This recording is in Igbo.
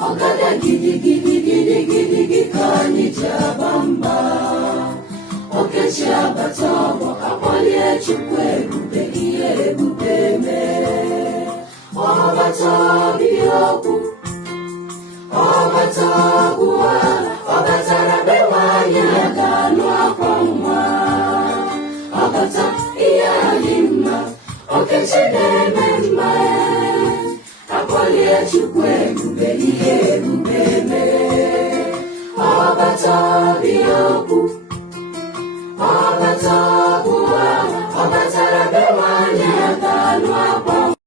Ọgada gidi gidi gidi gidi gidi ka anyị ji aba mba. Okechi abata ọgbọ akpọlie Chukwu ebube, ihe ebube mee. Ọbata bịa okwu, ọbata ọgwụwa, ọ batara be nwanyị a ga-anụ akwa nwa. Ọbata ihe anyị mma, Okechi na-eme mma. Akpọlie Chukwu ebube, ihe ebube mee. Ọbata bịa okwu.